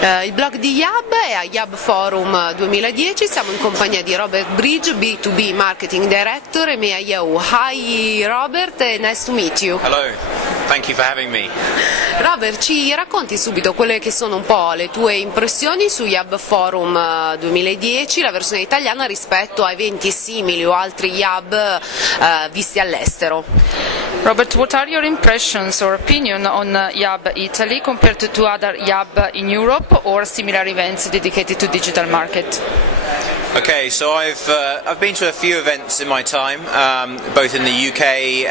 Il blog di Yahoo è a Yahoo Forum 2010, siamo in compagnia di Robert Bridge, B2B Marketing Director, e me a Yahoo. Hi Robert, nice to meet you. Hello, thank you for having me. Robert, ci racconti subito quelle che sono un po' le tue impressioni su Yahoo Forum 2010, la versione italiana rispetto a eventi simili o altri Yahoo visti all'estero? Robert, what are your impressions or opinion on Yahoo Italy compared to other Yahoo in Europe or similar events dedicated to digital market? Okay, so I've been to a few events in my time, both in the UK,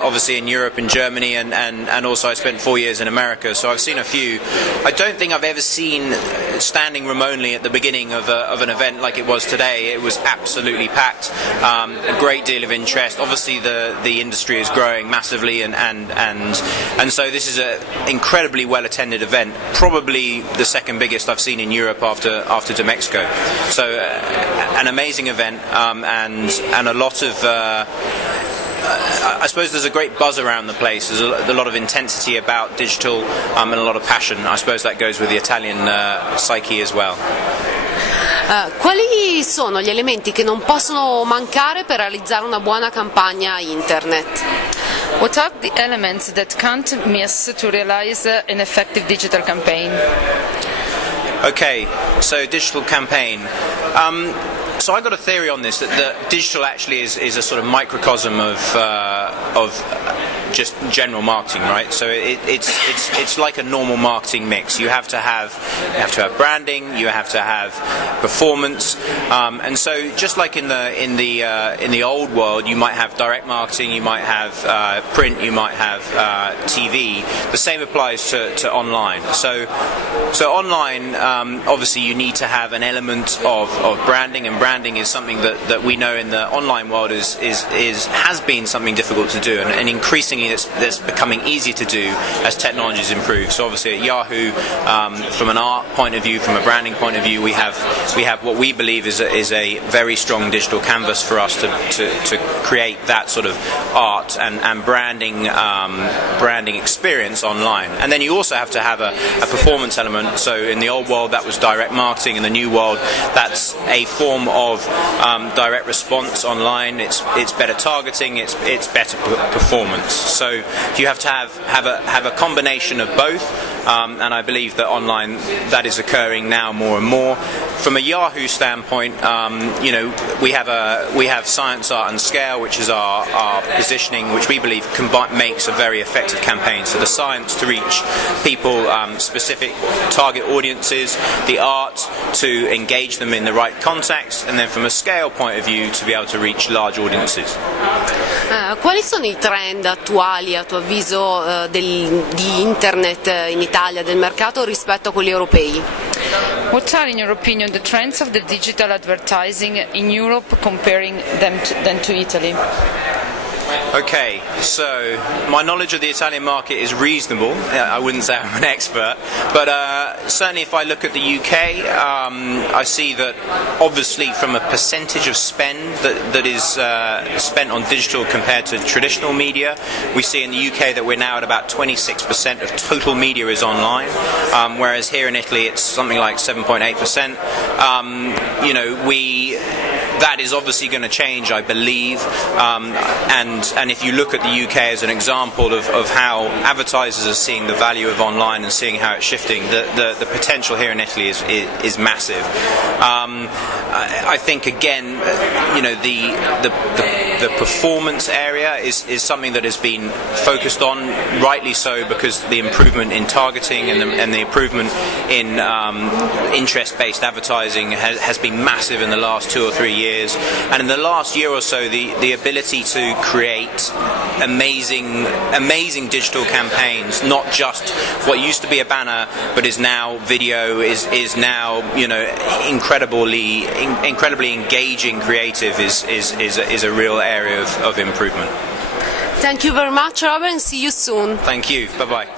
obviously in Europe and Germany, and also I spent 4 years in America, so I've seen a few. I don't think I've ever seen standing room only at the beginning of an event like it was today. It was absolutely packed, a great deal of interest. Obviously the industry is growing massively, and so this is an incredibly well attended event, probably the second biggest I've seen in Europe after to Mexico. So an amazing event, and a lot of I suppose there's a great buzz around the place. There's a lot of intensity about digital, and a lot of passion. I suppose that goes with the Italian psyche as well. Quali sono gli elementi che non possono mancare per realizzare una buona campagna internet? What are the elements that can't miss to realize an effective digital campaign? Okay, so digital campaign. So I got a theory on this that digital actually is a sort of microcosm of just general marketing, right? So it's like a normal marketing mix. You have to have branding, you have to have performance, and so just like in the old world, you might have direct marketing, you might have print, you might have TV. The same applies to online. So online, obviously, you need to have an element of branding, and branding is something that we know in the online world has been something difficult to do, and increasingly that's becoming easier to do as technologies improve. So obviously at Yahoo, from an art point of view, from a branding point of view, we have what we believe is a very strong digital canvas for us to create that sort of art and branding experience online. And then you also have to have a performance element. So in the old world, that was direct marketing. In the new world, that's a form of direct response online. It's better targeting. It's better performance. So you have to have a combination of both, and I believe that online that is occurring now more and more. From a Yahoo standpoint, we have science, art, and scale, which is our positioning, which we believe makes a very effective campaign. So the science to reach people, specific target audiences, the art to engage them in the right context, and then from a scale point of view to be able to reach large audiences. Quali sono i trend attuali, a tuo avviso, di internet in Italia, del mercato, rispetto a quelli europei? What are, in your opinion, the trends of the digital advertising in Europe, comparing them to Italy? Okay, so my knowledge of the Italian market is reasonable. I wouldn't say I'm an expert, but certainly if I look at the UK, I see that obviously from a percentage of spend that is spent on digital compared to traditional media, we see in the UK that we're now at about 26% of total media is online, whereas here in Italy it's something like 7.8%. That is obviously going to change, I believe, and if you look at the UK as an example of how advertisers are seeing the value of online and seeing how it's shifting, the potential here in Italy is massive. I think again, the performance area is something that has been focused on, rightly so, because the improvement in targeting and the improvement in interest-based advertising has been massive in the last 2 or 3 years. And in the last year or so, the ability to create amazing digital campaigns, not just what used to be a banner, but is now video, is now incredibly engaging creative is a real area of improvement. Thank you very much, Robert, and see you soon. Thank you. Bye bye.